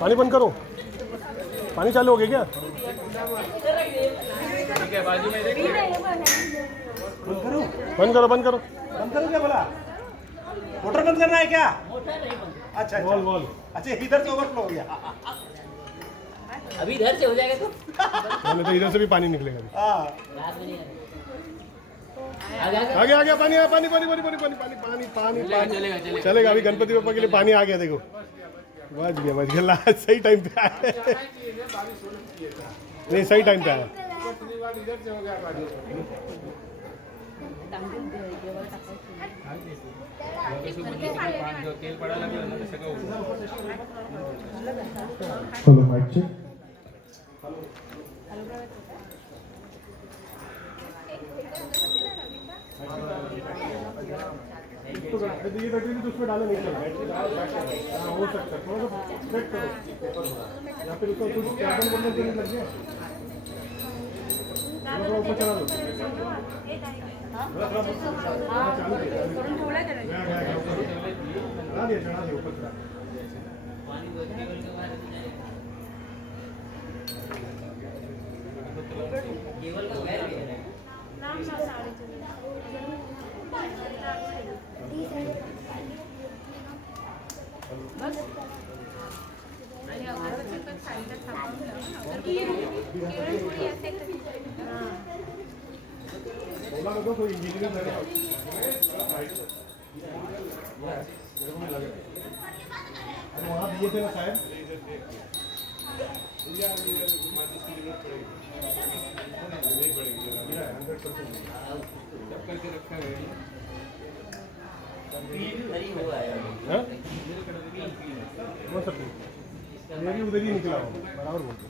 पानी बंद करो, पानी चालू हो गया क्या? बंद करो बंद करो बंद करो क्या बोला? मोटर बंद करना है क्या? अच्छा वॉल वॉल अच्छा इधर से ओवरफ्लो हो गया। अभी इधर से हो जाएगा तो तो इधर से भी पानी निकलेगा। हाँ आगे आ गया पानी, पानी पानी पानी पानी पानी पानी पानी पानी पानी चलेगा। अभी गणपति बप्पा के लिए पानी आ गया। देखो बच गया लास्ट सही टाइम पे आया। नहीं सही टाइम पे आया। Hello mike check. तो ये बैटरी भी तो उसमें डाले नहीं चल हो सकता है। थोड़ा सा सेट करो या फिर उसको कुछ कैबन बनने के लिए लग गया। ऊपर चला दो। चढ़ा दिया ऊपर चढ़ा। कोई इंजीनियरिंग वहाँ दिए थे ना शायद। मेरी उधर ही निकला हूँ बराबर बोलते।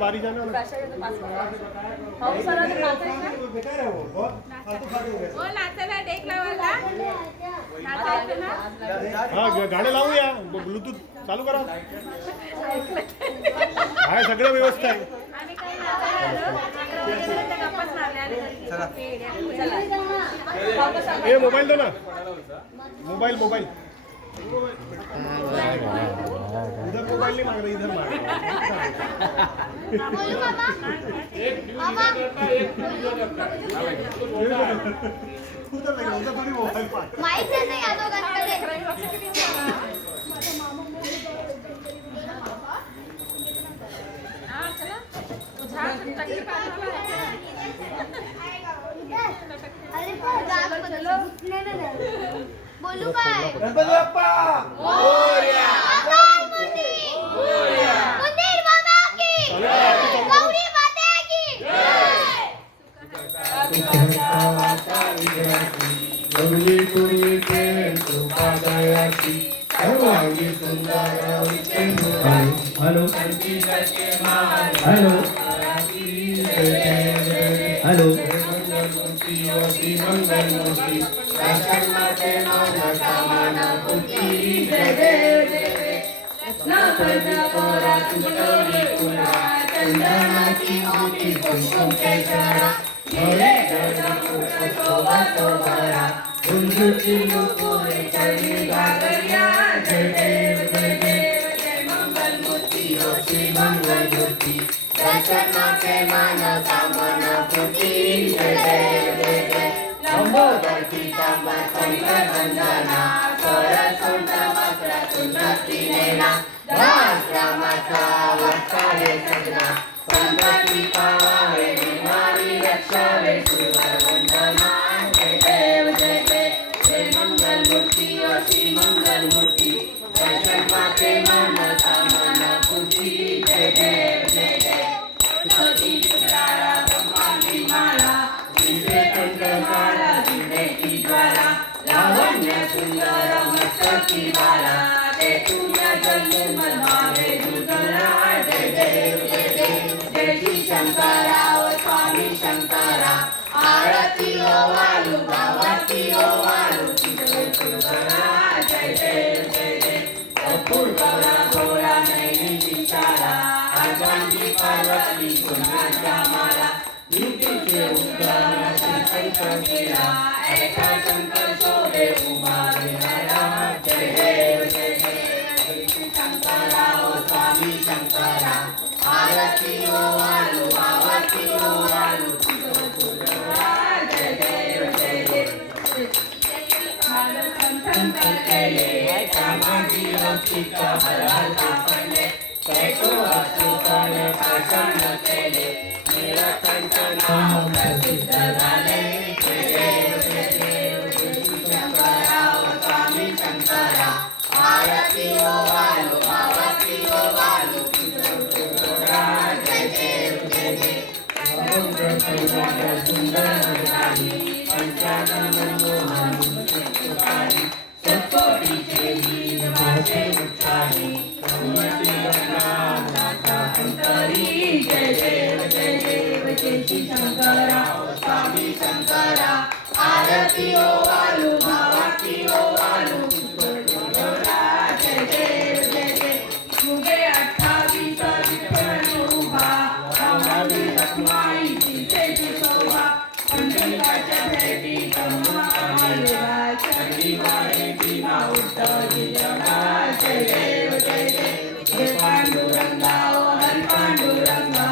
बारी जाना वो नाचला देख लावाला हाँ गाणे लावू या ब्लूटूथ चालू करा आहे सगळं व्यवस्था आहे ये मोबाईल दो ना मोबाईल इधर मोबाइल नहीं मांग रही इधर मांग रही। बोलो पापा उधर लगा उधर थोड़ी मोबाइल पास माइक से नहीं आता गणपति हां चला झाड़ टक्कर पाना अरे चलो घुसने ना दे बोलू काय गणपति बप्पा मोरया गणपति मोरया मंदिर माता की गौरी माता की गौरी तुरी के सुपादयाची सर्वांगी सुंदर हेलो हेलो हेलो मंगलमूर्ति राष्ट्रमाते नवकामना पुत्री जय जय रत्नाभरणा पोरा तुमलोरी कुला चंदनाची मोठी कुंकुम केशरा मोरे गणा शोभा तो बरा उंजुची मुकुरे चढी गागरिया जय देव जय देव जय मूर्ती दर्शन मागे मन कामना पूर्ती जय देव जय जय लंबोदर पीतांबर शंकर वंदना सरस्वत वक्रातुंड त्रिनेना दास रामाचा वाचाले सजना संकटी पावावे बिमारी रक्षावे सुर वंदना जय देव जय जय जय मंगल मूर्ती श्री मंगल मूर्ती दर्शन मागे मन कामना पूर्ती जय देव जय जय तुझी पुजारा ब्रह्मांडी माला दिव्य कंठमाला दिव्येची ज्वाला लावण्य सुंदर मस्तकी बाला ते तुझ्या जन्म भावे दुर्गला जय देव जय देव जय श्री शंकरा ओ स्वामी शंकरा आरती ओ वालू भावती ओ वालू तुझे दुर्गला जय देव जय देव अपूर्वला भोळा नैनी विशाला आजांची पार्वती गुणाच्या माला युतीचे उद्गार शंकर केला ऐका शंकर शोभे उभा विहारा जय देव जय देव श्री शंकरा ओ स्वामी शंकरा आरती ओ वालू आरती ओ वालू तुझो तुझा जय देव जय देव कामाची रक्षिका हराचा पडले कैको असुकने पाषाण केले निरकंठ नाम प्रसिद्ध झाले जय देव जय देव श्री शंकरा ओ स्वामी शंकरा आरती ओ वालू आरती ओ वालू तुझो तुझा जय देव जय देव सुंदर पंचानन मनोहर सत्कोटी देवी माझे उच्चारी उन्नती नाम नाथा अंतरी जय देव जय देव जय श्री शंकरा स्वामी शंकरा आरती ओ वालू भावाती ओ वालू तुझोरा जय देव जय देव मुगे 28 विठ्ठल उभा रामाची लक्ष्माईची सेती शोभा पंडिताच्या भेटी ब्रह्मा आलेला चरणी वाहेची माऊली जगा जय देव जय देव जय पांडुरंगा ओ हर पांडुरंगा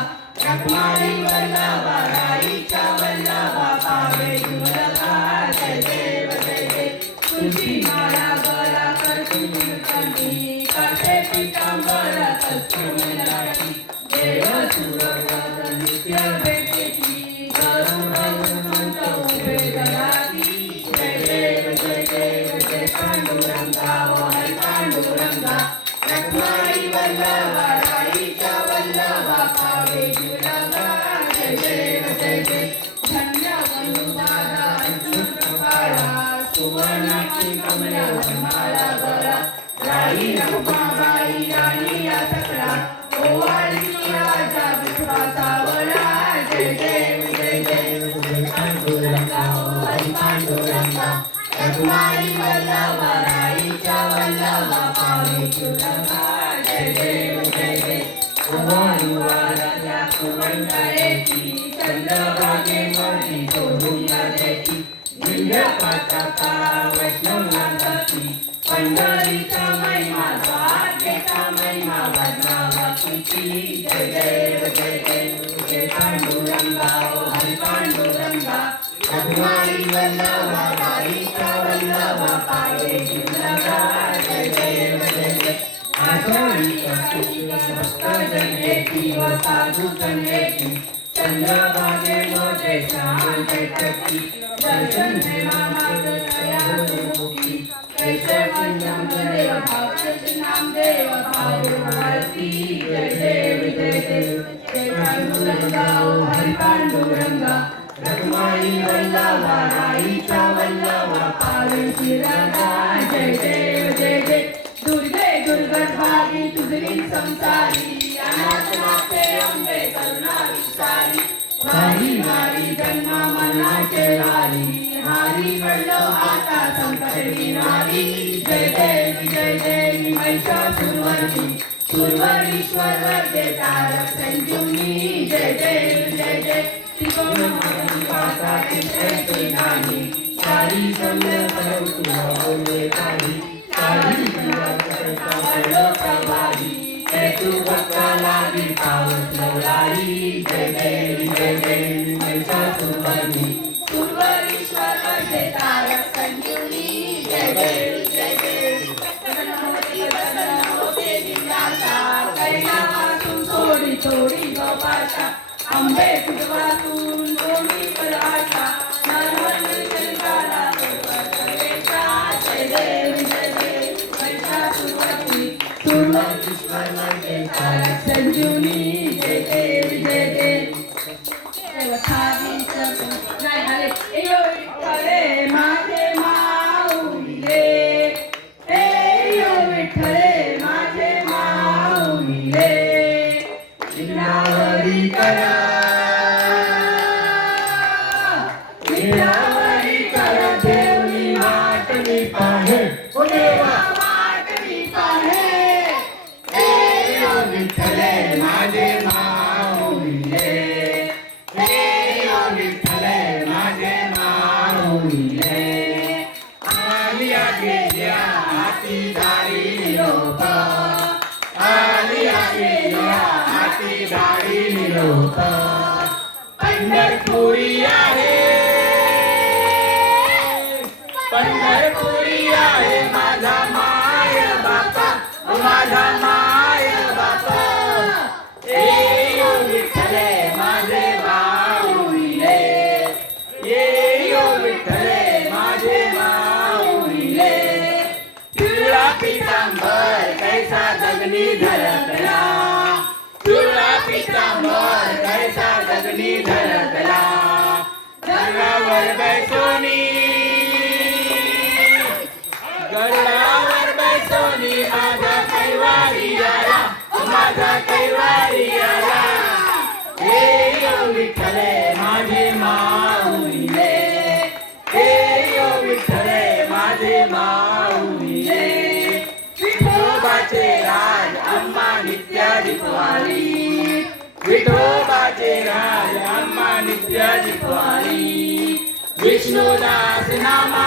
रखमारी वल्लभा राईच्या वल्लभा पावे दुर्गा जय देव जय देव तुझी माळा गळा करतून कंठी काठे पितांबर कस्तुरी लाठी देव सुरगण नित्य भेटेची करुण हनुमंत उभे जगाती जय देव जय देव जय पांडुरंगा ओ हर पांडुरंगा रखमाई वल्लभा राईच्या वल्लभा पावे दुर्गा जय देव जय देव धन्य वनुदादा अच्युत काळा सुवर्णाची कमळ माळा गळा राई रखमाबाई राणी या सकळा ओवाळी राजा विश्वासा वळा जय देव जय देव जय पांडुरंगा ओ हरी पांडुरंगा रखमाई वल्लभा राईच्या वल्लभा पावे दुर्गा जय देव जय देव ओवाळी वारल्या कुवंतरेची चंद्रभागे मधी सोडून देती दिव्य पाताका वैष्णवनाथी पंढरीचा महिमा द्वारकेचा महिमा बदनावतीची जय देव जय देव जय पांडुरंगा ओ हरी पांडुरंगा रखमाई वल्लभा राईचा वल्लभा पावे दुर्गा जय देव जय देव आषाढी भक्तजन येती व साधुजन येती चंद्रभागे मध्ये शांते टक्की दर्शन देवा मागतया मुक्ती कैसे नामदेव भक्त नामदेव भावती जय देव जय देव जय पांडुरंगा ओ हरी पांडुरंगा रखमाई वल्लभा राईचा वल्लभा पावे शिरंगा जय देव जय देव दुर्गे दुर्गभागी तुझरी संसारी अनाथ नाथे अंबे करुणा विस्तारी वारी वारी जन्म मनाचे वारी हारी पडलो आता संकट विनारी जय देव जय देव महिषासुरवरती सुरवरीश्वर वर्गे तारक संजीवनी जय देव जय देव त्रिकोण महाविकासा तिसरे नाही सारी सम्य करू तुला बोले काही सारी प्रवाही सुभक्तालागी पावस लवळाई जय देवी महिषासुरमर्दिनी सुरवरीश्वर वरदे तारक संजीवनी जय देवी प्रसन्न होते दिवसाचा कैलासातून थोडी थोडी गोपाशा अंबे पिठवातून दोन्ही पराशा नरहर शंकरा जय देवी महिषासुरमर्दिनी सुरवरीश्वर वरदे तारक संजीवनी जय देवी विठ्ठले माझे माऊलीले विठ्ठले माझे माऊलीले विणावरी करा देवनी वाटली पाहे देवा वाटली पाहे विठ्ठले माझे माऊलीले विठ्ठले माझे माऊलीले आलिया गेल्या हाती दाढी निरोप आलिया गेल्या हाती दाढी निरोप पंढरपुरी आहे पंढरपुरी आहे माझा माय बापा माझा माय बापा विठ्ठले माझे माऊलीले विठ्ठले माझे माऊलीले पिवळा पितांबर कैसा गगनी धरकला पिवळा पितांबर कैसा गगनी धरकला गडावर बैसोनी गडावर बैसोनी माझा कैवारी आला माझा कैवारी आला विठ्ठले माझे माऊलीले विठ्ठले माझे माऊलीले विठोबाचे राज अम्मा नित्य दीपवाली विठोबाचे राज अम्मा नित्य दीपवाली विष्णुदास नामा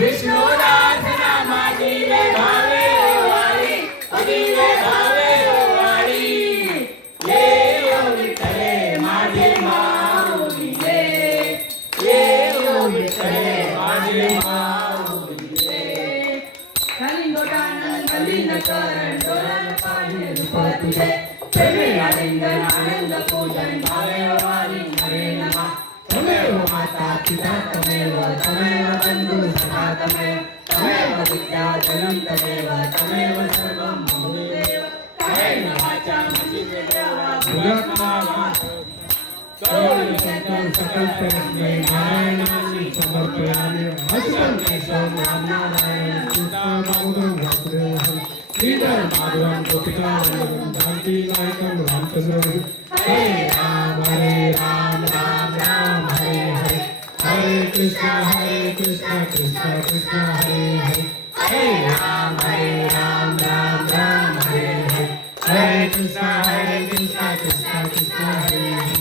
विष्णुदास नामा दिवे भावे वाली दिवे भावे वाली विठ्ठले माझे माऊलीले विठ्ठले माझे माऊलीले कलिंगोटानंद लीनकरण डोळ्यात पाहिले रूप तुझे प्रेमे आलिंगन आनंद पूजन भावे वाली हरे नमः तमेव माता पिता तमेव बंधु सखा तमेव विद्या जनम तमेव सर्वं ममदेव तमेव वाचा मचित देवा भगवत्मा सकल प्रयत्ने नारायणानि समर्पयामि हस्तं केशवं रामनारायण सीतामाधवं वासुदेवं श्रीधर माधवं गोपिका जानकी नायकं रामचंद्रं हरे राम राम राम हरे हरे हरे कृष्णा कृष्णा कृष्णा हरे हरे हरे राम राम राम हरे हरे हरे कृष्णा कृष्णा कृष्णा हरे हरे